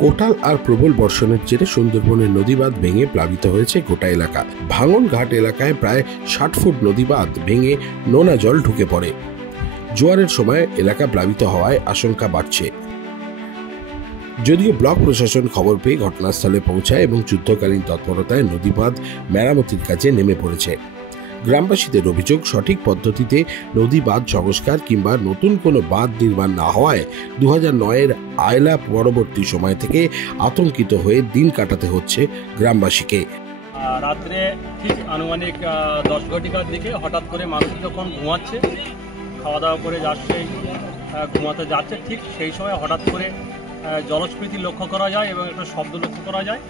কোটাল আর প্রবল বর্ষণের জেরে সুন্দরবনের নদীবাঁধ ভেঙে প্লাবিত হয়েছে গোটা এলাকা। ভাঙন ঘাট এলাকায় প্রায় 60 ফুট নদীবাঁধ ভেঙে নোনা জল ঢুকে পড়ে। জোয়ারের সময় এলাকা প্লাবিত হওয়ায় আশঙ্কা বাড়ছে। যদিও ব্লক প্রশাসন খবর পেয়ে ঘটনাস্থলে পৌঁছায় এবং যুদ্ধকালীন তৎপরতায় নদীবাঁধ মেরামতির কাজে নেমে পড়েছে। গ্রামবাসীদের অভিযোগ, সঠিক পদ্ধতিতে নদী বাঁধ সংস্কার কিংবা নতুন কোনো বাঁধ নির্মাণ না হওয়ায় 2009-এর আয়লা পরবর্তী সময় থেকে আতঙ্কিত হয়ে দিন কাটাতে হচ্ছে গ্রামবাসীকে। রাত্রে ঠিক আনুমানিক 10 ঘটিকার দিকে হঠাৎ করে মানুষ যখন ঘুমাচ্ছে, খাওয়া দাওয়া করে যাচ্ছে, ঘুমাতে যাচ্ছে, ঠিক সেই সময় হঠাৎ করে জলস্ফীতি লক্ষ্য করা যায় এবং একটা শব্দ লক্ষ্য করা যায়।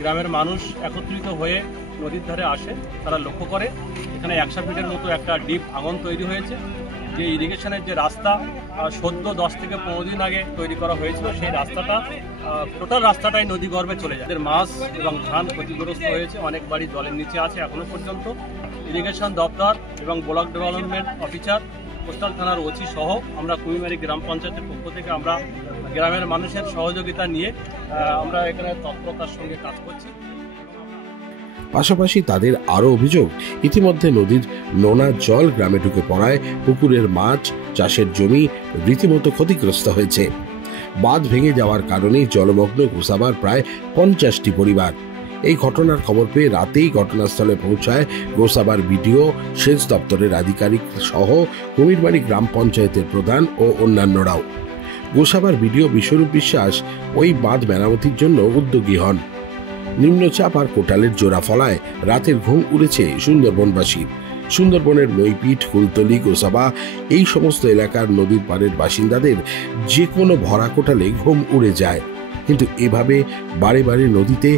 গ্রামের মানুষ একত্রিত হয়ে নদীর ধারে আসে, তারা লক্ষ্য করে এখানে 100 ফিটের মতো একটা ডিপ ভাঙন তৈরি হয়েছে। যে ইরিগেশনের যে রাস্তা সদ্য 10 থেকে 15 দিন আগে তৈরি করা হয়েছিল, সেই রাস্তাটা টোটাল রাস্তাটাই নদী গর্ভে চলে যায়। এদের মাছ এবং ধান ক্ষতিগ্রস্ত হয়েছে, অনেক বাড়ি জলের নিচে আছে এখনো পর্যন্ত। ইরিগেশন দপ্তর এবং ব্লক ডেভেলপমেন্ট অফিসার, কোস্টাল থানার ওসি সহ আমরা কুমিরমারি গ্রাম পঞ্চায়েতের পক্ষ থেকে আমরা গ্রামের মানুষের সহযোগিতা নিয়ে আমরা এখানে তৎপরতার সঙ্গে কাজ করছি। পাশাপাশি তাদের আরও অভিযোগ, ইতিমধ্যে নদীর নোনা জল গ্রামে ঢুকে পড়ায় পুকুরের মাছ, চাষের জমি রীতিমতো ক্ষতিগ্রস্ত হয়েছে। বাঁধ ভেঙে যাওয়ার কারণে জলমগ্ন গোসাবার প্রায় 50টি পরিবার। এই ঘটনার খবর পেয়ে রাতেই ঘটনাস্থলে পৌঁছায় গোসাবার বিডিও, সেচ দপ্তরের আধিকারিক সহ কুমিরমারি গ্রাম পঞ্চায়েতের প্রধান ও অন্যান্যরাও। গোসাবার বিডিও বিশ্বরূপ বিশ্বাস ওই বাঁধ মেরামতির জন্য উদ্যোগী হন। নিম্নচাপ আর কোটালের জোড়া ফলায় রাতের ঘুম উড়েছে সুন্দরবনবাসীর। সুন্দরবনের নৈপিঠ, কুলতলি, গোসাবা এই সমস্ত এলাকার নদীর পাড়ের বাসিন্দাদের যে কোনো ভরা কোটালে ঘুম উড়ে যায়। কিন্তু এভাবে বারে বারে নদীতে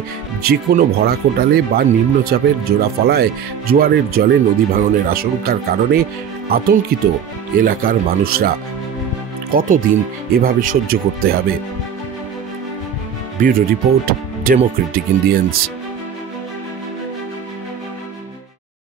যে কোনো ভরা কোটালে বা নিম্নচাপের জোড়া ফলায় জোয়ারের জলে নদী ভাঙনের আশঙ্কার কারণে আতঙ্কিত এলাকার মানুষরা। কতদিন এভাবে সহ্য করতে হবে? Bureau report, Democratic Indians.